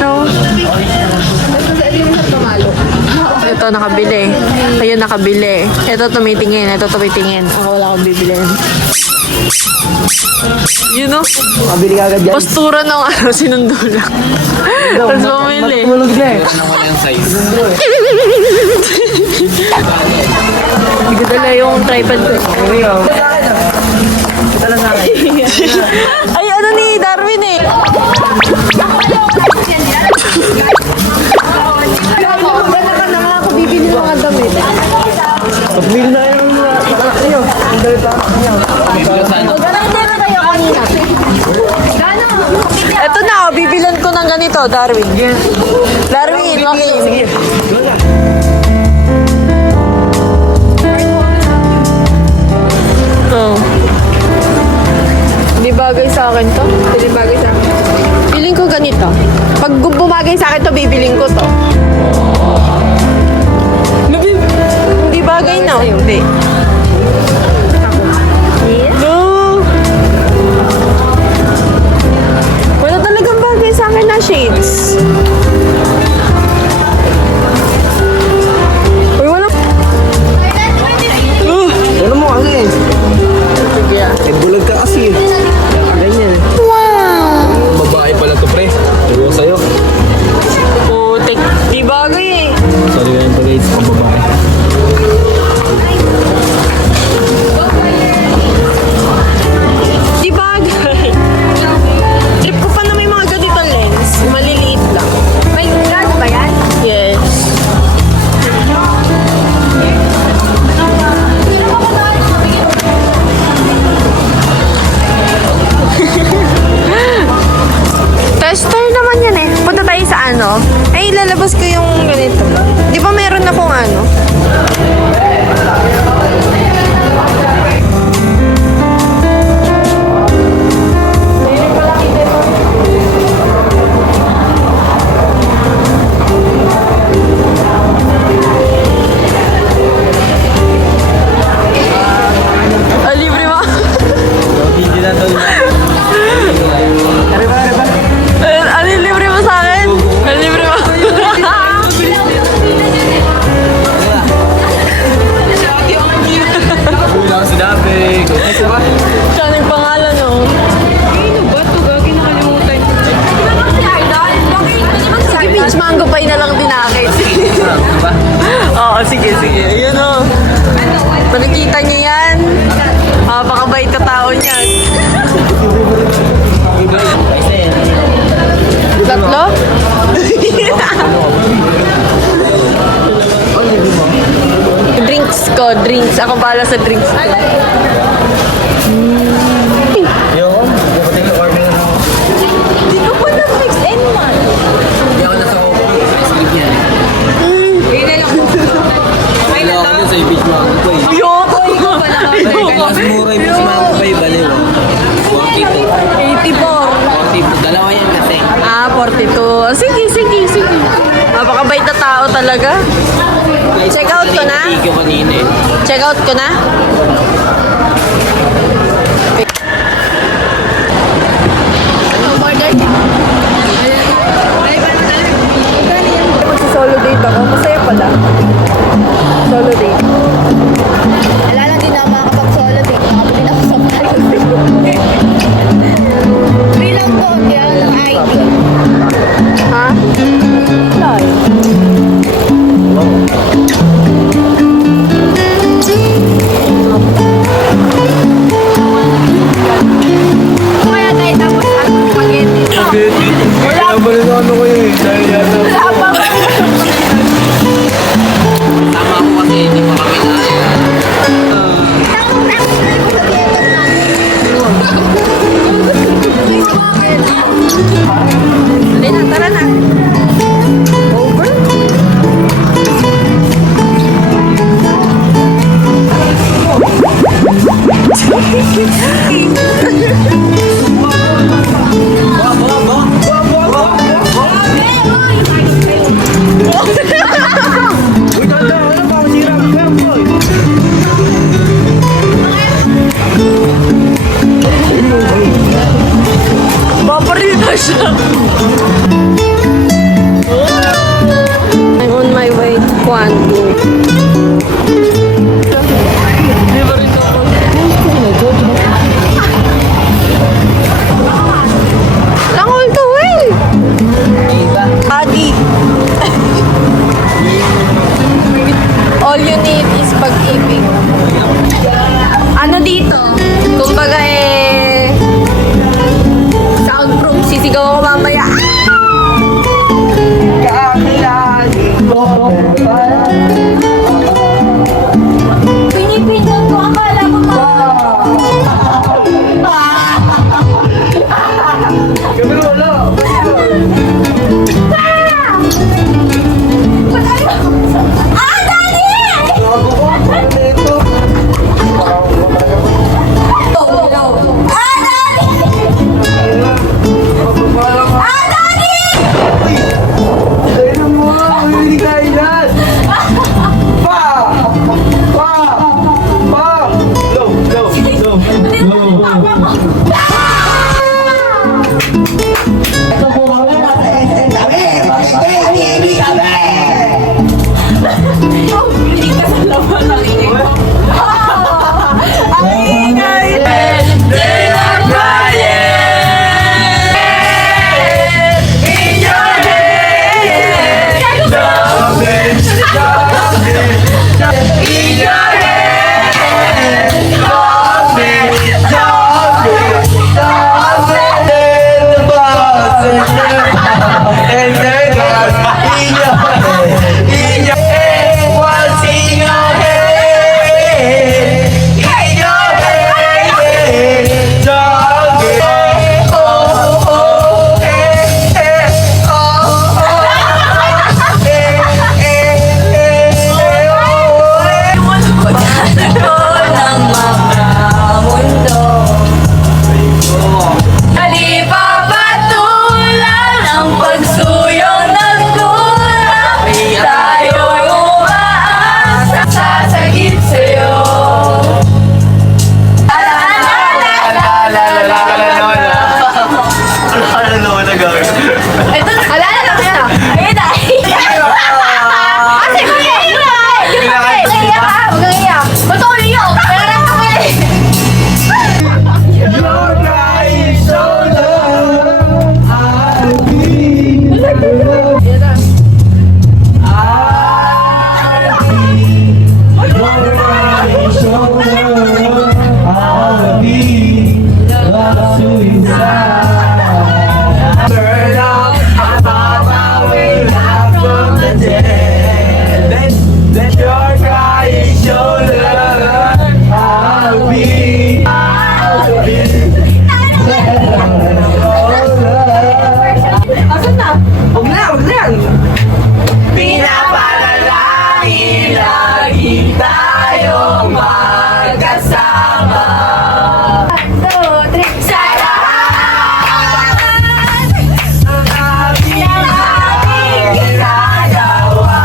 siya. Oh. Ito, nakabili. Ayun, nakabili. Ito, tumitingin. Ito, tumitingin. Ako, wala akong bibilin. You know? Mabili ka agad yan. Postura ng sinundo lang. Tapos bumili. Matulog na eh. Hindi ko dala yung tripod ko. Ito lang sa akin. Ay, ano ni Darwin eh. Pagmili na kayo ng mga anak niyo. Ang dali pa anak niyo. Ito na, oh, bibilan ko ng ganito, Darwin. Darwin, okay. Oh. Hindi bagay sa akin to. Hindi bagay sa akin. Biling ko ganito. Pag bumagay sa akin to, bibiling ko to. Hindi bagay na. Hindi. No. Wala talagang bagay sa akin na shades. Uy, wala. Ano mo kasi? Sige. Eh, bulag ka kasi. Ganyan. Babae pala to, pre. Ewan ko sa'yo. Putik. Di bagay eh. Sorry ka yung pag-aids ng babae. Di bagay. Trip ko pa na may mga ganito lens. Maliliit lang. May glass ba yan? Yes. Tester naman yan eh. Punta tayo sa ano. Ay, ilalabas ko yung ganito. Di ba meron akong ano? Ah, libre mo? Hindi na to. Ano yung libre mo sa akin? Ano yung libre mo? Kulang si Dabe. Kasi ba? Siya ang pangalan, oh. Ano ba ito? Gagi nakalimutan. Sige, peach mango pie na lang din akin. Diba? Oo, sige, sige. Ayun, oh. Nakikita niyo yan? Pakabait ka tao niyan. Tatlo? Drinks ko, drinks. Ako bahala sa drinks ko. Yo, hindi ko take order na. Hindi ko pa na-fix anyone. Hindi ako nasa script yan. Wala ako dun sa ibig mo ako pa eh. Ayoko! Mas mura yung si Mama pa baliw. 42. 84. 42. Dalawa yan kasi. 42. Sige, sige, sige. Napakabait na tao talaga. Check out ko na? Hindi ko kanina eh. Check out ko na? Solo date ako. Masaya pala. Solo date. Wala lang din ako makakapag-solo date. Nakabili ako sa bahay. Free lang po. Kaya lang ID. Ha? Wala eh. Kaya tayo tapos ang spaghetti. Wala ba na ano ko yun? Dahil yata. Tama ako kasi hindi pa kami na. Dali na, tara na. Over? Paparil na siya. Ayun na. Kasi mag-iiyak ka. Mag-iiyak. Patuloy yun. Meron ka eh. Your crying shoulder, I'll be Turn up, I thought I wake up from the dead. Let your crying shoulder, I'll be. Asan na? Huwag na yan! Pinapanalangin lagi tayong magkasama. 1, 2, 3. Sa lahat Ang aking ginagawa,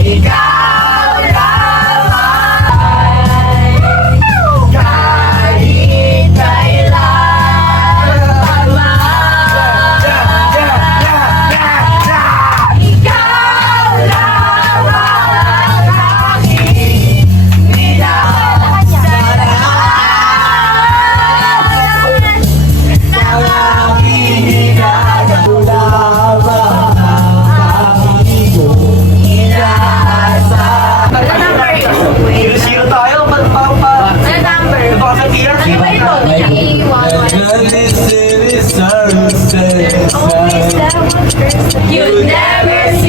ikaw lamang. Kahit kailan pagmamahal, ikaw lamang ang aking minamahal. Sa lahat ng aking ginagawa, aking inaasal. Sino tayo? Ba't pa? Ano number? Baka tira. Ano ba ito? You never